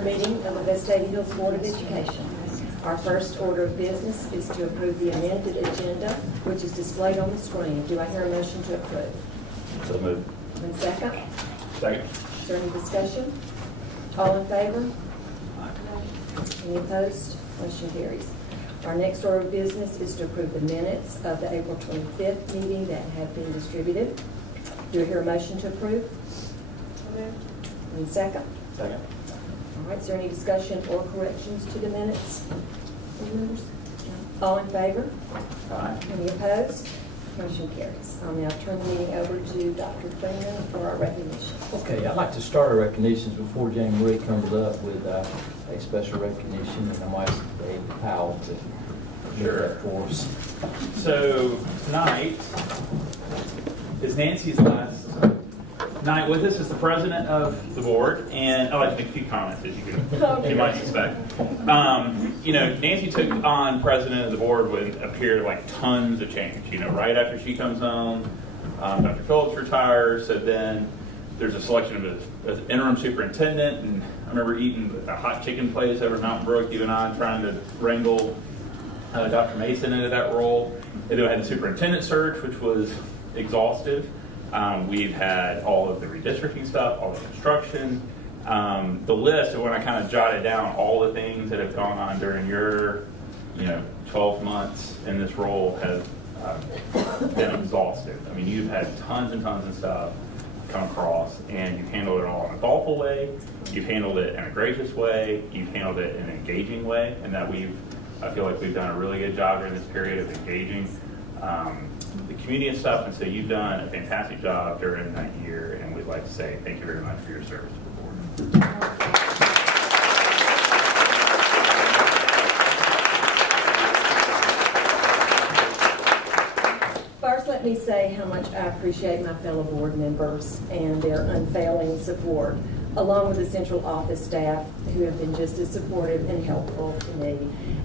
third meeting of the Vestavia Hills Board of Education. Our first order of business is to approve the amended agenda, which is displayed on the screen. Do I hear a motion to approve? So moved. And second? Second. Is there any discussion? All in favor? Any opposed? Motion carries. Our next order of business is to approve the minutes of the April 25th meeting that have been distributed. Do I hear a motion to approve? And second? Second. All right, is there any discussion or corrections to the minutes? Board members? All in favor? Aye. Any opposed? Motion carries. I'll now turn the meeting over to Dr. Freeman for our recognition. Okay, I'd like to start our recognitions before Jane Marie comes up with a special recognition, and I'm going to ask Dave Powell to do that for us. So tonight is Nancy's last night with us as the president of the board, and I'd like to make a few comments, as you might suspect. Nancy took on president of the board with a period of like tons of change. Right after she comes home, Dr. Phillips retires, so then there's a selection of an interim superintendent, and I remember eating a hot chicken place over Mountain Brook, you and I, trying to wrangle Dr. Mason into that role. And then I had the superintendent search, which was exhaustive. We've had all of the redistricting stuff, all the construction. The list of when I kind of jotted down all the things that have gone on during your 12 months in this role has been exhaustive. I mean, you've had tons and tons of stuff come across, and you've handled it all in a thoughtful way, you've handled it in a gracious way, you've handled it in an engaging way, and that I feel like we've done a really good job during this period of engaging the community and stuff, and so you've done a fantastic job during that year, and we'd like to say thank you very much for your service to the board. First, let me say how much I appreciate my fellow board members and their unfailing support, along with the central office staff who have been just as supportive and helpful to me.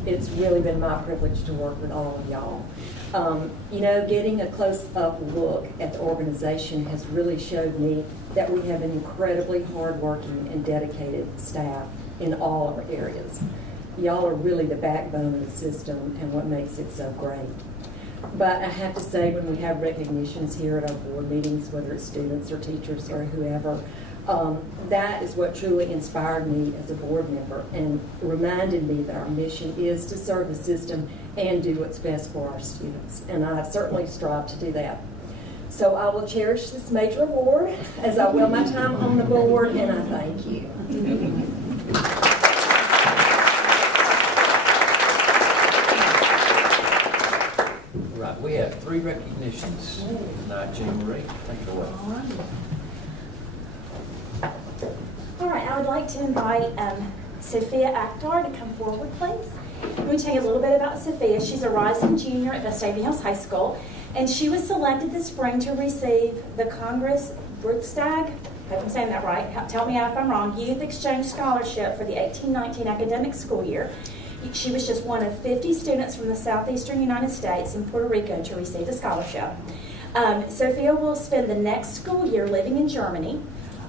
It's really been my privilege to work with all of y'all. Getting a close-up look at the organization has really showed me that we have an incredibly hardworking and dedicated staff in all our areas. Y'all are really the backbone of the system and what makes it so great. But I have to say, when we have recognitions here at our board meetings, whether it's students or teachers or whoever, that is what truly inspired me as a board member and reminded me that our mission is to serve the system and do what's best for our students. And I certainly strive to do that. So I will cherish this major award as I will my time on the board, and I thank you. Right, we have 3 recognitions tonight. Jane Marie, take it away. All right, I would like to invite Sofia Akhtar to come forward, please. Let me tell you a little bit about Sofia. She's a rising junior at Vestavia Hills High School, and she was selected this spring to receive the Congress Brugstag, I hope I'm saying that right, tell me if I'm wrong, Youth Exchange Scholarship for the 18-19 academic school year. She was just one of 50 students from the southeastern United States and Puerto Rico to receive the scholarship. Sofia will spend the next school year living in Germany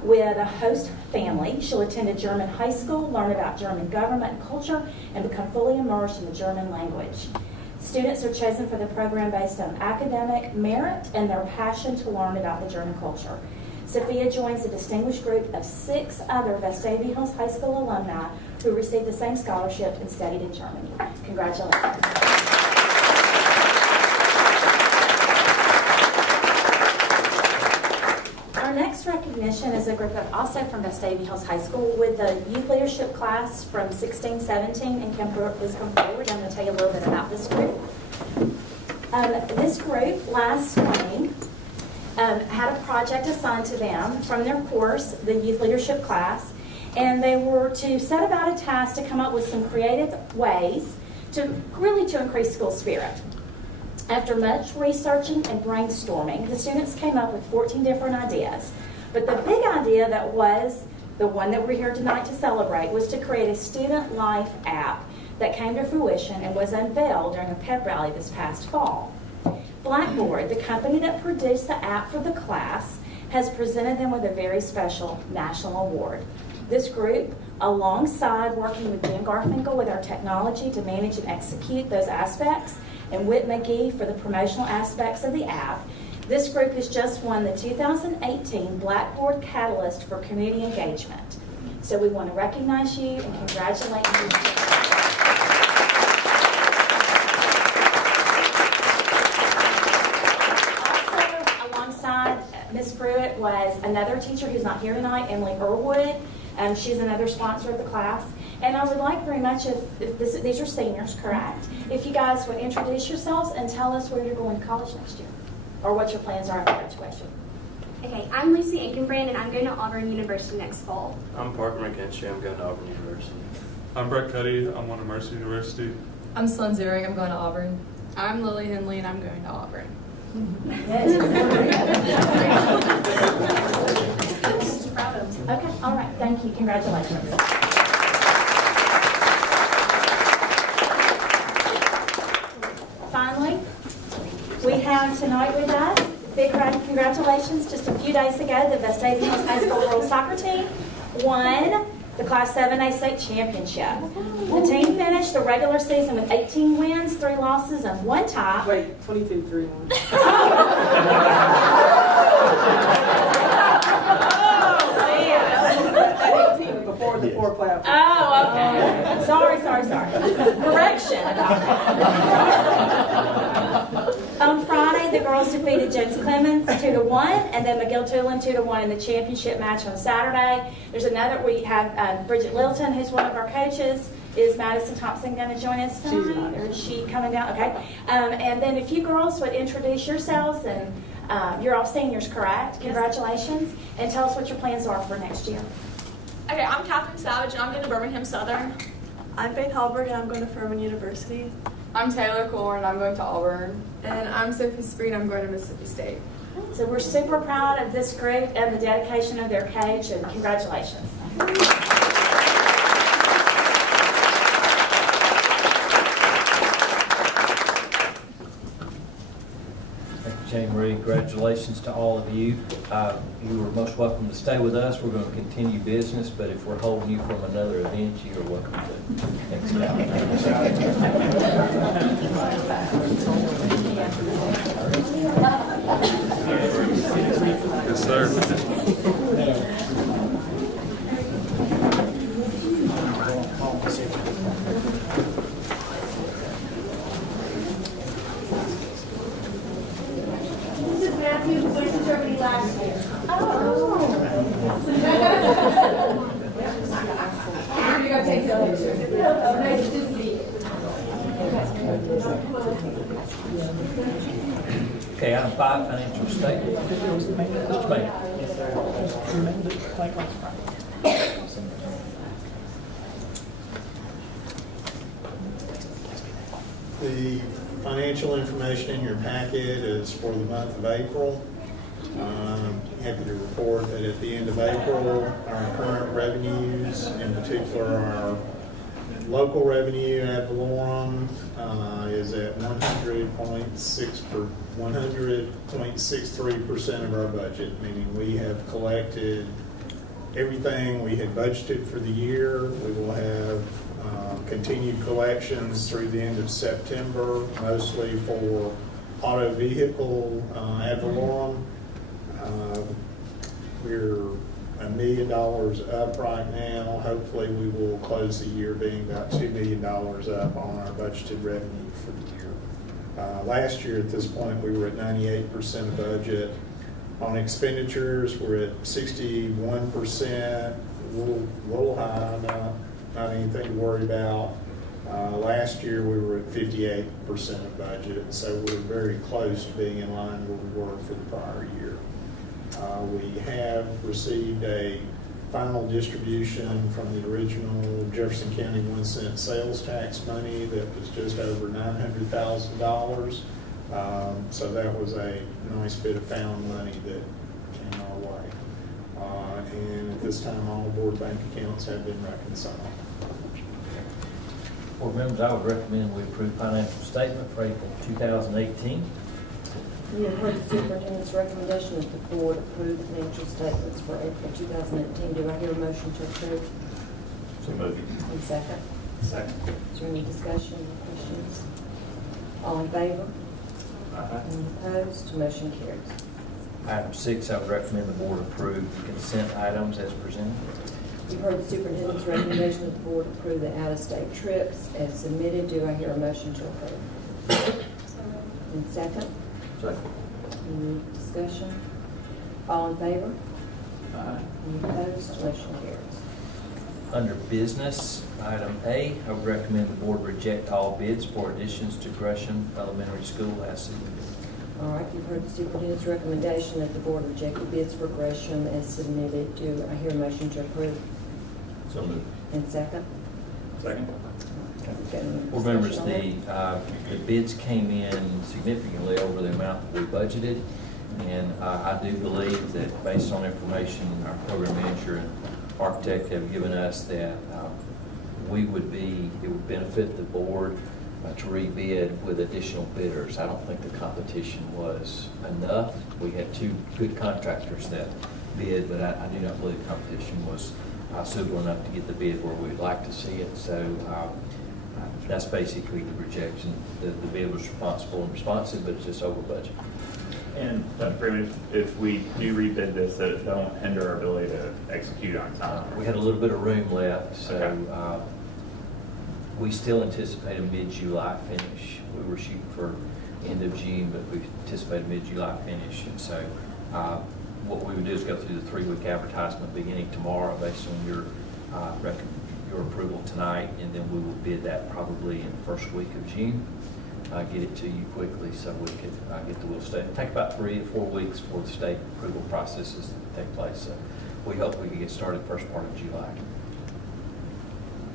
with a host family. She'll attend a German high school, learn about German government and culture, and become fully immersed in the German language. Students are chosen for the program based on academic merit and their passion to learn about the German culture. Sofia joins a distinguished group of 6 other Vestavia Hills High School alumni who received the same scholarship and studied in Germany. Congratulations. Our next recognition is a group of also from Vestavia Hills High School with the youth leadership class from 16-17, and please come forward. I'm going to tell you a little bit about this group. This group last spring had a project assigned to them from their course, the youth leadership class, and they were to set about a task to come up with some creative ways to increase school spirit. After much researching and brainstorming, the students came up with 14 different ideas. But the big idea that was the one that we're here tonight to celebrate was to create a student life app that came to fruition and was unveiled during a pep rally this past fall. Blackboard, the company that produced the app for the class, has presented them with a very special national award. This group, alongside working with Jen Garfinkel with our technology to manage and execute those aspects, and Whit McGee for the promotional aspects of the app, this group has just won the 2018 Blackboard Catalyst for Community Engagement. So we want to recognize you and congratulate you. Miss Pruitt was another teacher who's not here tonight, Emily Irwood. She's another sponsor of the class. And I would like very much, these are seniors, correct? If you guys would introduce yourselves and tell us where you're going to college next year, or what your plans are after graduation. Okay, I'm Lucy Aikenbrand, and I'm going to Auburn University next fall. I'm Parker McKinstry. I'm going to Auburn University. I'm Brett Cuddy. I'm going to Mercy University. I'm Sloan Ziering. I'm going to Auburn. I'm Lily Henley, and I'm going to Auburn. Okay, all right, thank you, congratulations. Finally, we have tonight with us, big round of congratulations. Just a few days ago, the Vestavia High School girls soccer team won the Class 7A state championship. The team finished the regular season with 18 wins, 3 losses, and 1 tie. Wait, 22-3-1. Before the 4 playoff. Oh, okay. Sorry. Correction. On Friday, the girls defeated James Clemens 2-1, and then McGill Tulin 2-1 in the championship match on Saturday. There's another. We have Bridget Littleton, who's one of our coaches. Is Madison Thompson going to join us tonight, She's not. or is she coming down? Okay. And then if you girls would introduce yourselves, and you're all seniors, correct? Congratulations, and tell us what your plans are for next year. Okay, I'm Catherine Savage, and I'm going to Birmingham Southern. I'm Faith Hallberg, and I'm going to Furman University. I'm Taylor Core, and I'm going to Auburn. And I'm Sophie Spreen, I'm going to Mississippi State. So we're super proud of this group and the dedication of their coach, and congratulations. Thank you, Jane Marie. Congratulations to all of you. You are most welcome to stay with us. We're going to continue business, but if we're holding you from another event, you are welcome to exit out. Yes, sir. This is Matthew, who went to Germany last year. We're going to take some pictures. Nice to see you. Okay, item 5, financial statement. Mr. Mayor. The financial information in your packet is for the month of April. Happy to report that at the end of April, our current revenues, in particular our local revenue ad valorem, is at 100.63% of our budget, meaning we have collected everything we had budgeted for the year. We will have continued collections through the end of September, mostly for auto vehicle ad valorem. We're $1 million up right now. Hopefully we will close the year being about $2 million up on our budgeted revenue for the year. Last year at this point we were at 98% of budget. On expenditures we're at 61%, a little high, not anything to worry about. Last year we were at 58% of budget, so we're very close to being in line where we were for the prior year. We have received a final distribution from the original Jefferson County 1 cent sales tax money that was just over $900,000. So that was a nice bit of found money that came our way. And at this time, all board bank accounts have been reconciled. Board members, I would recommend we approve financial statement for April 2018. You have heard the superintendent's recommendation that the board approve the financial statements for April 2018. Do I hear a motion to approve? So moved. And second? Second. Is there any discussion or questions? All in favor? Aye. Any opposed? Motion carries. Item 6, I would recommend the board approve the consent items as presented. You've heard the superintendent's recommendation that the board approve the out-of-state trips as submitted. Do I hear a motion to approve? And second? Second. Any discussion? All in favor? Aye. Any opposed? Motion carries. Under business, item A, I would recommend the board reject all bids for additions to Gresham Elementary School as submitted. All right, you've heard the superintendent's recommendation that the board reject the bids for Gresham as submitted. Do I hear a motion to approve? So moved. And second? Second. We've got any Board members, discussion on the bids came in significantly over the amount that we budgeted, and I do believe that based on information our program manager and architect have given us, that it would benefit the board to rebid with additional bidders. I don't think the competition was enough. We had two good contractors that bid, but I do not believe the competition was suitable enough to get the bid where we'd like to see it. So that's basically the rejection. The bid was responsible and responsive, but it's just over budget. And Dr. Freeman, if we do rebid this, that don't hinder our ability to execute on time. We had a little bit of room left, so Okay. We still anticipate a mid-July finish. We were shooting for end of June, but we anticipate a mid-July finish. And so what we would do is go through the 3-week advertisement beginning tomorrow based on your approval tonight, and then we will bid that probably in the first week of June. Get it to you quickly so we could get the will state. It'll take about 3 to 4 weeks for the state approval processes to take place. So we hope we can get started first part of July.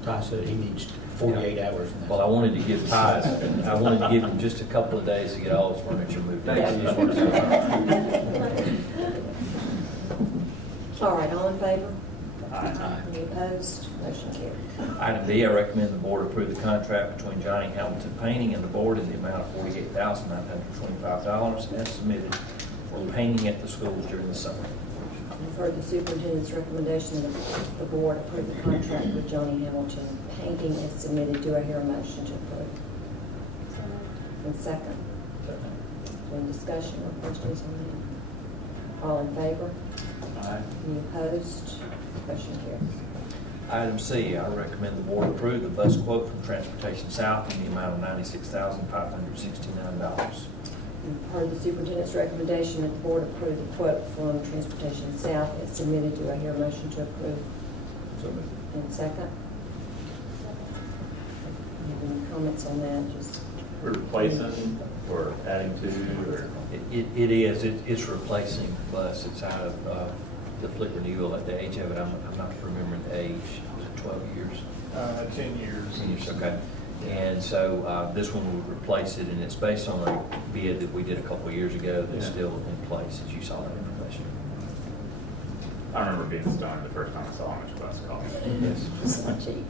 Ty said he needs 48 hours. And Well, I wanted to give Ty, I wanted to give him just a couple of days to get all his furniture moved in. All right, all in favor? Aye. Any opposed? Motion carries. Item B, I recommend the board approve the contract between Johnny Hamilton Painting and the board in the amount of $48,925 as submitted for painting at the schools during the summer. You've heard the superintendent's recommendation that the board approve the contract with Johnny Hamilton Painting as submitted. Do I hear a motion to approve? And second? Any discussion or questions on that? All in favor? Aye. Any opposed? Motion carries. Item C, I recommend the board approve the bus quote from Transportation South in the amount of $96,569. You've heard the superintendent's recommendation that the board approve the quote from Transportation South as submitted. Do I hear a motion to approve? So moved. And second? Any comments on that? Just We're replacing or adding to, or? It is. It's replacing the bus. It's out of the fleet renewal at the age of it. I'm not remembering the age. Was it 12 years? 10 years. 10 years, okay. And so this one would replace it, and it's based on a bid that we did a couple of years ago that's still in place, as you saw that information. I remember being stoned the first time I saw how much bus cost. Yes. it's not cheap.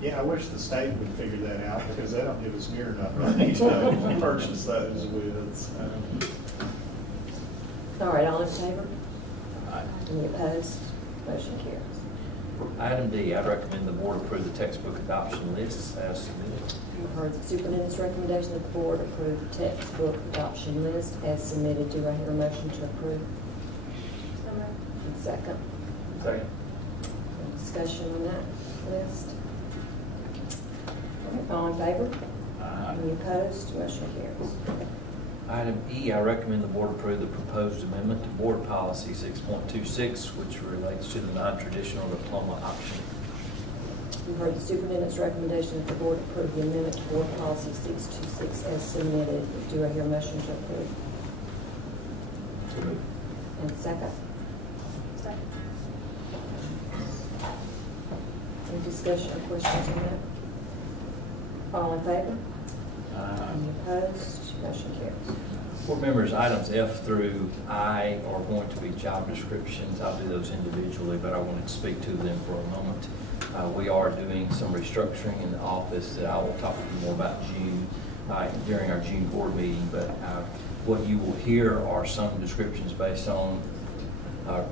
Yeah, I wish the state would figure that out because they don't give us near enough money to purchase those with. All right, all in favor? Any opposed? Motion carries. Item D, I recommend the board approve the textbook adoption lists as submitted. You've heard the superintendent's recommendation that the board approve the textbook adoption list as submitted. Do I hear a motion to approve? And second? Second. Any discussion on that list? All right, all in favor? Any opposed? Motion carries. Item E, I recommend the board approve the proposed amendment to board policy 6.26, which relates to the non-traditional diploma option. You've heard the superintendent's recommendation that the board approve the amendment to board policy 626 as submitted. Do I hear a motion to approve? So moved. And second? Any discussion or questions on that? All in favor? Any opposed? Motion carries. Board members, items F through I are going to be job descriptions. I'll do those individually, but I wanted to speak to them for a moment. We are doing some restructuring in the office that I will talk to you more about during our June board meeting, but what you will hear are some descriptions based on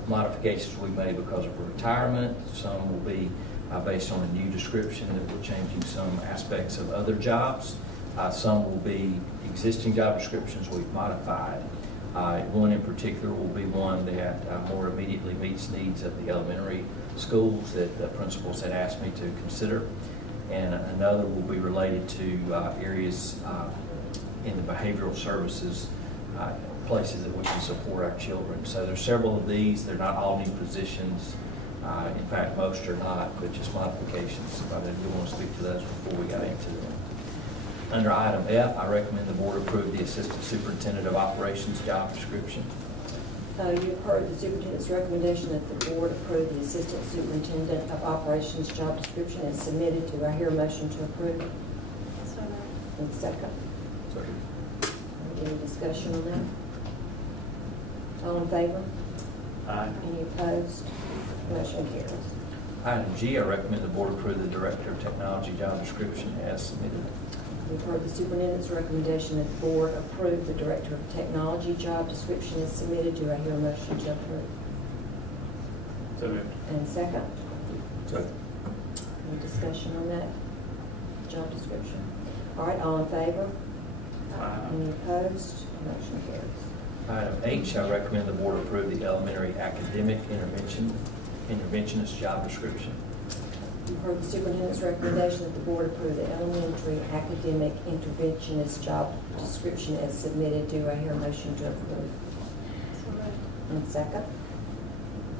modifications we made because of retirement. Some will be based on a new description that we're changing some aspects of other jobs. Some will be existing job descriptions we've modified. One in particular will be one that more immediately meets needs at the elementary schools that the principals had asked me to consider. And another will be related to areas in the behavioral services, places that we can support our children. So there's several of these. They're not all new positions. In fact, most are not, but just modifications. If I do want to speak to those before we got into them. Under item F, I recommend the board approve the Assistant Superintendent of Operations job description. You've heard the superintendent's recommendation that the board approve the Assistant Superintendent of Operations job description as submitted. Do I hear a motion to approve? So moved. And second. Second. Any discussion on that? All in favor? Aye. Any opposed? Motion carries. Item G, I recommend the board approve the Director of Technology job description as submitted. You've heard the superintendent's recommendation that the board approve the Director of Technology job description as submitted. Do I hear a motion to approve? So moved. And second. Second. Any discussion on that job description? All right, all in favor? Any opposed? Motion carries. Item H, I recommend the board approve the Elementary Academic Interventionist job description. You've heard the superintendent's recommendation that the board approve the Elementary Academic Interventionist job description as submitted. Do I hear a motion to approve? So moved. And second.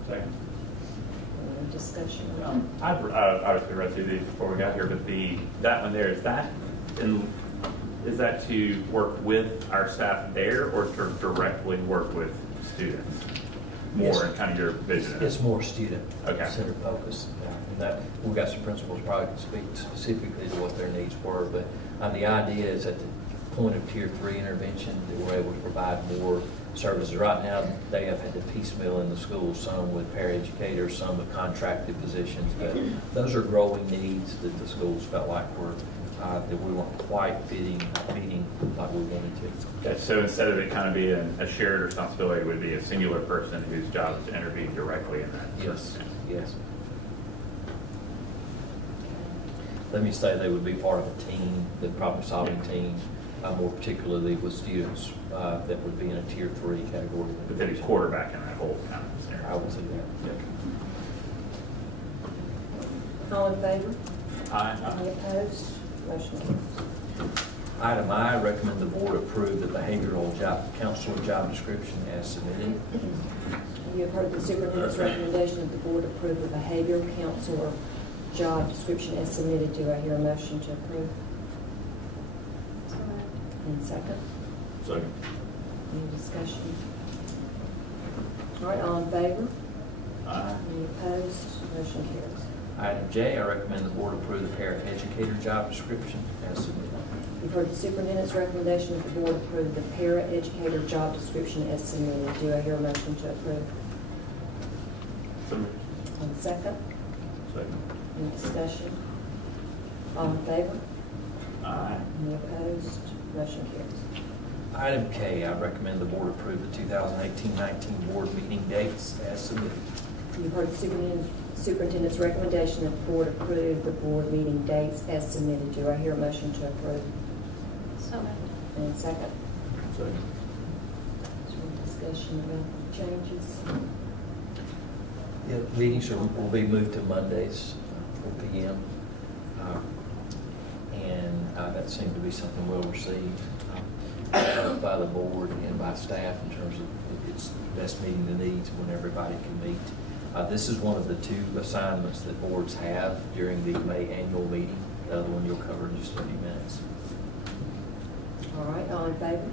Second. Any discussion on that? I've obviously read through these before we got here, but that one there, is that to work with our staff there or to directly work with students? More in kind of your vision? It's more student Okay. centered focus. And that, we've got some principals probably can speak specifically to what their needs were, but the idea is at the point of Tier 3 intervention that we're able to provide more services. Right now, they have had to piecemeal in the schools, some with paraeducators, some with contracted positions, but those are growing needs that the schools felt like were that we weren't quite meeting like we wanted to. Okay, so instead of it kind of being a shared responsibility, it would be a singular person whose job is to intervene directly in that? Yes, yes. Let me say they would be part of a team, the problem-solving team, more particularly with students that would be in a Tier 3 category. But then he's quarterbacking that whole kind of scenario. I would say that. All in favor? Aye. Any opposed? Motion carries. Item I, recommend the board approve the behavioral counselor job description as submitted. You have heard the superintendent's recommendation that the board approve the behavioral counselor job description as submitted. Do I hear a motion to approve? So moved. And second. Second. Any discussion? All right, all in favor? Aye. Any opposed? Motion carries. Item J, I recommend the board approve the paraeducator job description as submitted. You've heard the superintendent's recommendation that the board approve the paraeducator job description as submitted. Do I hear a motion to approve? So moved. And second. Second. Any discussion? All in favor? Aye. Any opposed? Motion carries. Item K, I recommend the board approve the 2018-19 board meeting dates as submitted. You've heard the superintendent's recommendation that the board approve the board meeting dates as submitted. Do I hear a motion to approve? So moved. And second. Second. Is there any discussion about changes? Yeah, meetings will be moved to Mondays, 4 p.m. And that seemed to be something well received by the board and by staff in terms of it's best meeting the needs when everybody can meet. This is one of the 2 assignments that boards have during the May annual meeting. The other one you'll cover in just a few minutes. All right, all in favor?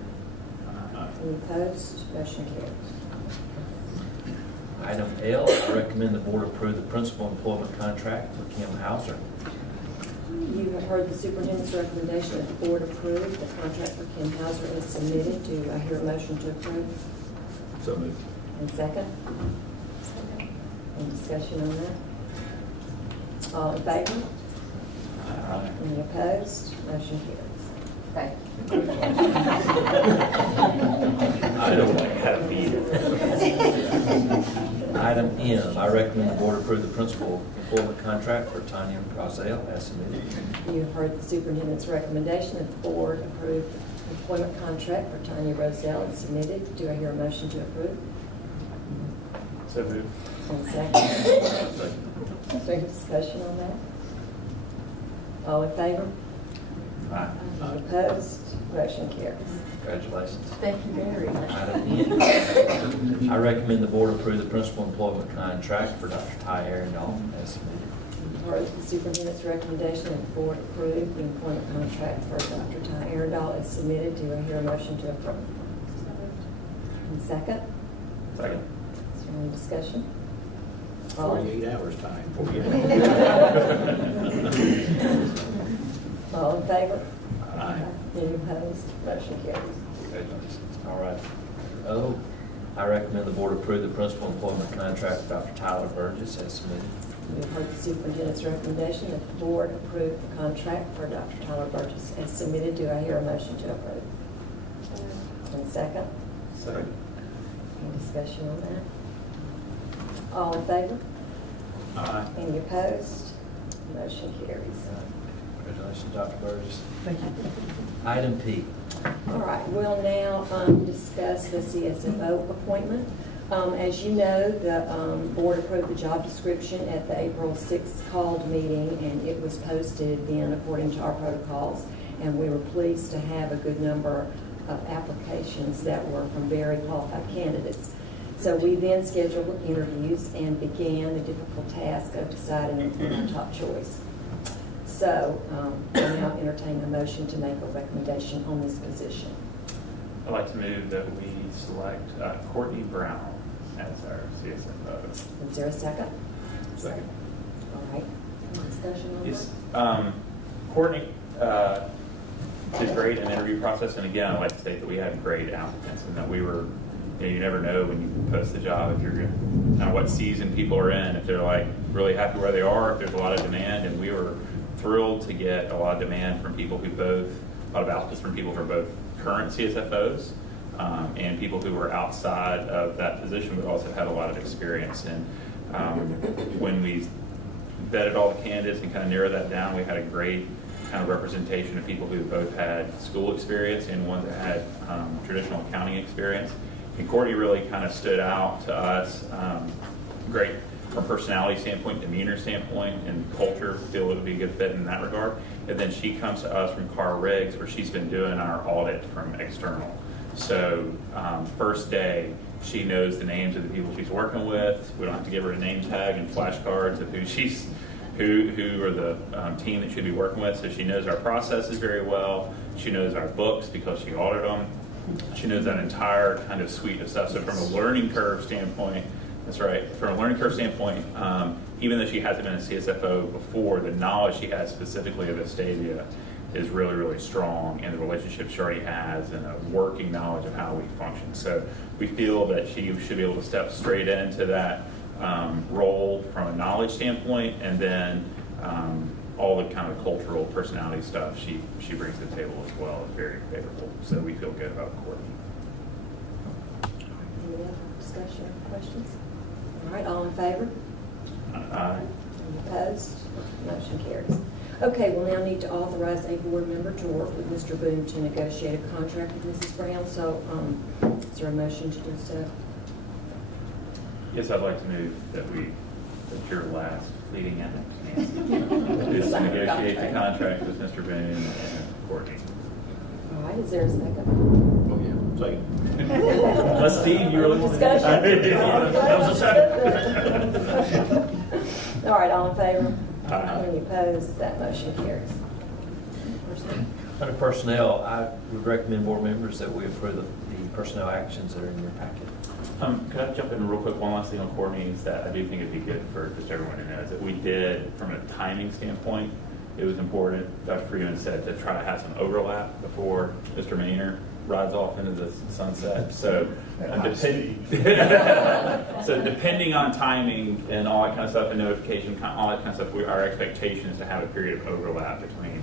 Aye. Any opposed? Motion carries. Item L, I recommend the board approve the principal employment contract for Kim Hauser. You have heard the superintendent's recommendation that the board approve the contract for Kim Hauser as submitted. Do I hear a motion to approve? So moved. And second? Second. Any discussion on that? All in favor? Aye. Any opposed? Motion carries. Thank I don't like having meetings. Item M, I recommend the board approve the principal employment contract for Tanya Roselle as submitted. You have heard the superintendent's recommendation that the board approve the employment contract for Tanya Roselle as submitted. Do I hear a motion to approve? So moved. And second? Is there any discussion on that? All in favor? Aye. All opposed? Motion carries. Congratulations. Thank you very much. Item N, I recommend the board approve the principal employment contract for Dr. Ty Arundel as submitted. You've heard the superintendent's recommendation that the board approve the employment contract for Dr. Ty Arundel as submitted. Do I hear a motion to approve? And second? Second. Is there any discussion? All in- 48 hours time. All in favor? Aye. Any opposed? Motion carries. Congratulations. All right. O, I recommend the board approve the principal employment contract for Dr. Tyler Burgess as submitted. You've heard the superintendent's recommendation that the board approve the contract for Dr. Tyler Burgess as submitted. Do I hear a motion to approve? And second? Second. Any discussion on that? All in favor? Aye. Any opposed? Motion carries. Congratulations, Dr. Burgess. Thank you. Item P, All right, we'll now discuss the CSFO appointment. As you know, the board approved the job description at the April 6th called meeting, and it was posted then according to our protocols. And we were pleased to have a good number of applications that were from very qualified candidates. So we then scheduled interviews and began the difficult task of deciding on our top choice. So I now entertain a motion to make a recommendation on this position. I'd like to move that we select Courtney Brown as our CSFO. Is there a second? Second. All right. Any discussion on Yes. that? Courtney did great in the interview process, and again, I'd like to state that we had great applicants, and that we were, you never know when you post the job if you're going kind of what season people are in, if they're like really happy where they are, if there's a lot of demand, and we were thrilled to get a lot of demand from people who a lot of applicants from people who are both current CSFOs and people who were outside of that position, but also had a lot of experience. And when we vetted all the candidates and kind of narrowed that down, we had a great kind of representation of people who both had school experience and ones that had traditional accounting experience. And Courtney really kind of stood out to us. Great from a personality standpoint, demeanor standpoint, and culture, feel it would be a good fit in that regard. And then she comes to us from Carr Riggs, where she's been doing our audit from external. So first day, she knows the names of the people she's working with. We don't have to give her a name tag and flashcards of who are the team that she'll be working with. So she knows our processes very well. She knows our books because she audited them. She knows that entire kind of suite of stuff. So from a learning curve standpoint, that's right. From a learning curve standpoint, even though she hasn't been a CSFO before, the knowledge she has specifically of Vestavia is really, really strong, and the relationship she already has and a working knowledge of how we function. So we feel that she should be able to step straight into that role from a knowledge standpoint, and then all the kind of cultural personality stuff she brings to the table as well is very favorable. So we feel good about Courtney. Any other discussion or questions? All right, all in favor? Aye. Any opposed? Motion carries. Okay, we'll now need to authorize a board member to work with Mr. Boone to negotiate a contract with Mrs. Brown. So is there a motion to do so? Yes, I'd like to move that your last fleeting act, Nancy, is to negotiate the contract with Mr. Boone and Courtney. All right, is there a second? Oh, yeah. Second. Unless Steve, you really want to do Discussion? that was a second. All right, all in favor? Aye. Any opposed? That motion carries. Under personnel, I would recommend board members that we approve the personnel actions that are in your packet. Could I jump in real quick? One last thing on Courtney is that I do think it'd be good for just everyone to know is that we did, from a timing standpoint, it was important, Dr. Freeman said, to try to have some overlap before Mr. Maynard rides off into the sunset. So, depending on timing and all that kind of stuff, and notification, all that kind of stuff, our expectation is to have a period of overlap between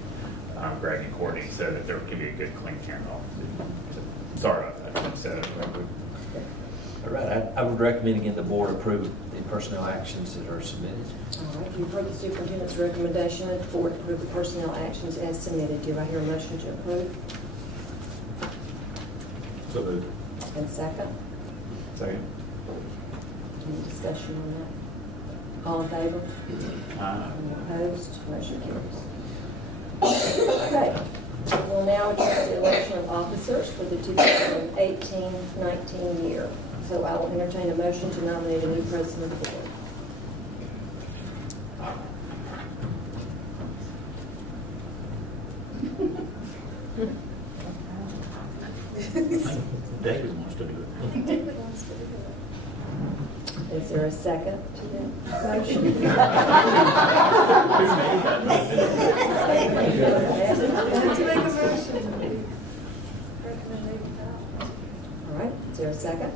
Greg and Courtney, so that there can be a good, clean handoff. Sorry about that. So, All right, I would recommend again the board approve the personnel actions that are submitted. All right, you've heard the superintendent's recommendation that the board approve the personnel actions as submitted. Do I hear a motion to approve? So moved. And second? Second. Any discussion on that? All in favor? Any opposed? Motion carries. Okay, we'll now address the election of officers for the 2018-19 year. So I will entertain a motion to nominate a new president of the board. David wants to do it. David wants to do it. Is there a second to that motion? Who made that Let's make a motion. Recommend David Powell. All right, is there a second?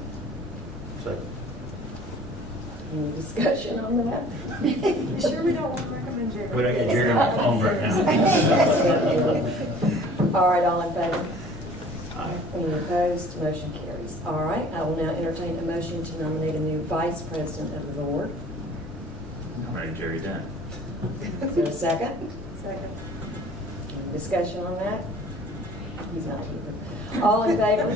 Second. Any discussion on that? You sure we don't want to recommend Jerry? We don't get Jerry on the phone right now. All right, all in favor? Aye. Any opposed? Motion carries. All right, I will now entertain a motion to nominate a new vice president of the board. Nominate Jerry Dunn. Is there a second? Second. Any discussion on that? He's not here. All in favor?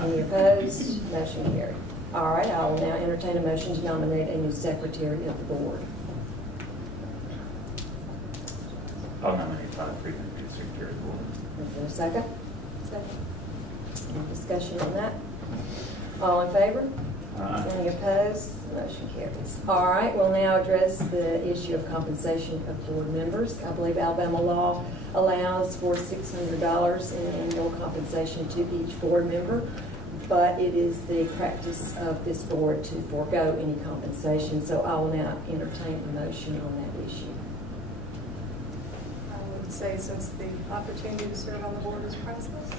Any opposed? Motion carried. All right, I will now entertain a motion to nominate a new secretary of the board. I'll nominate Todd Friedman to be secretary of the board. Is there a second? Second. Any discussion on that? All in favor? Aye. Any opposed? Motion carries. All right, we'll now address the issue of compensation of board members. I believe Alabama law allows for $600 in annual compensation to each board member, but it is the practice of this board to forego any compensation, so I will now entertain a motion on that issue. I would say since the opportunity to serve on the board is priceless.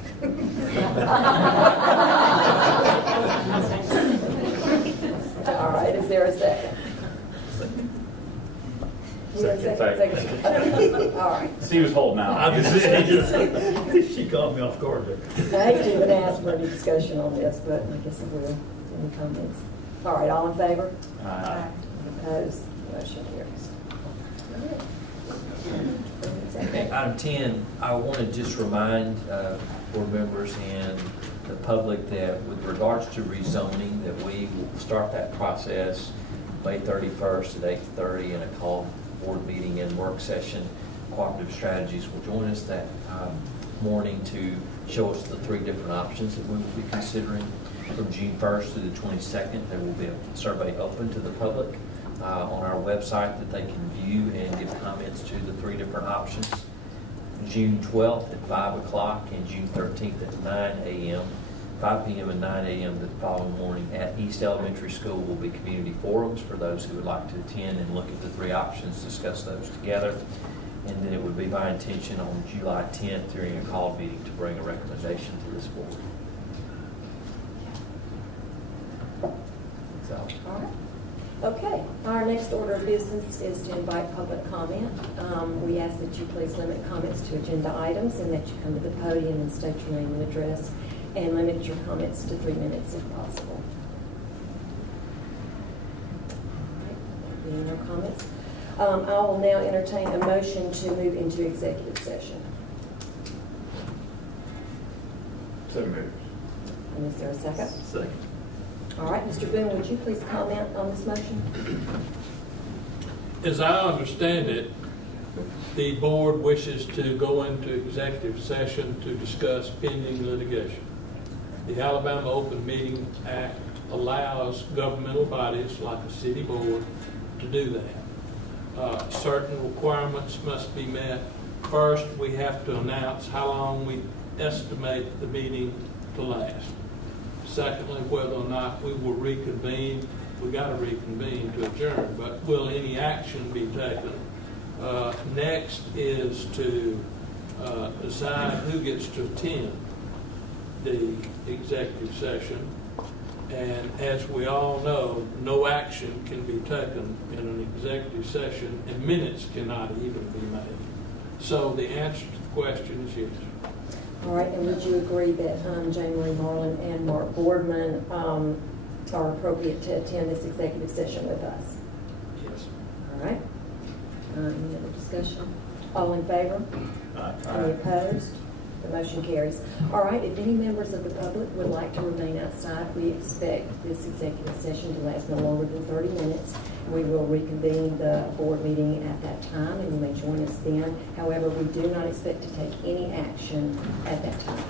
All right, is there a second? Second. All right. Steve was holding out. She caught me off guard there. I hate to even ask for any discussion on this, but I guess I will. Any comments? All right, all in favor? Aye. Opposed? Motion carries. Okay, item 10, I want to just remind board members and the public that with regards to rezoning, that we will start that process May 31st at 8:30 in a called board meeting and work session. Cooperative Strategies will join us that morning to show us the 3 different options that we will be considering. From June 1st to the 22nd, there will be a survey open to the public on our website that they can view and give comments to the 3 different options. June 12th at 5 o'clock and June 13th at 9 a.m., 5 p.m. and 9 a.m. the following morning at East Elementary School will be community forums for those who would like to attend and look at the 3 options, discuss those together. And then it would be my intention on July 10th during a call meeting to bring a recommendation to this board. So, All right. Okay, our next order of business is to invite public comment. We ask that you please limit comments to agenda items and that you come to the podium and state your name and address, and limit your comments to 3 minutes if possible. All right, being no comments, I will now entertain a motion to move into executive session. So moved. And is there a second? Second. All right, Mr. Boone, would you please comment on this motion? As I understand it, the board wishes to go into executive session to discuss pending litigation. The Alabama Open Meeting Act allows governmental bodies like a city board to do that. Certain requirements must be met. First, we have to announce how long we estimate the meeting to last. Secondly, whether or not we will reconvene. We got to reconvene to adjourn, but will any action be taken? Next is to decide who gets to attend the executive session. And as we all know, no action can be taken in an executive session, and minutes cannot even be made. So the answer to the question is yes. All right, and would you agree that Jane Marie Marlin and Mark Boardman are appropriate to attend this executive session with us? Yes. All right. Any other discussion? All in favor? Aye. Any opposed? The motion carries. All right, if any members of the public would like to remain outside, we expect this executive session to last no longer than 30 minutes. We will reconvene the board meeting at that time, and you may join us then. However, we do not expect to take any action at that time.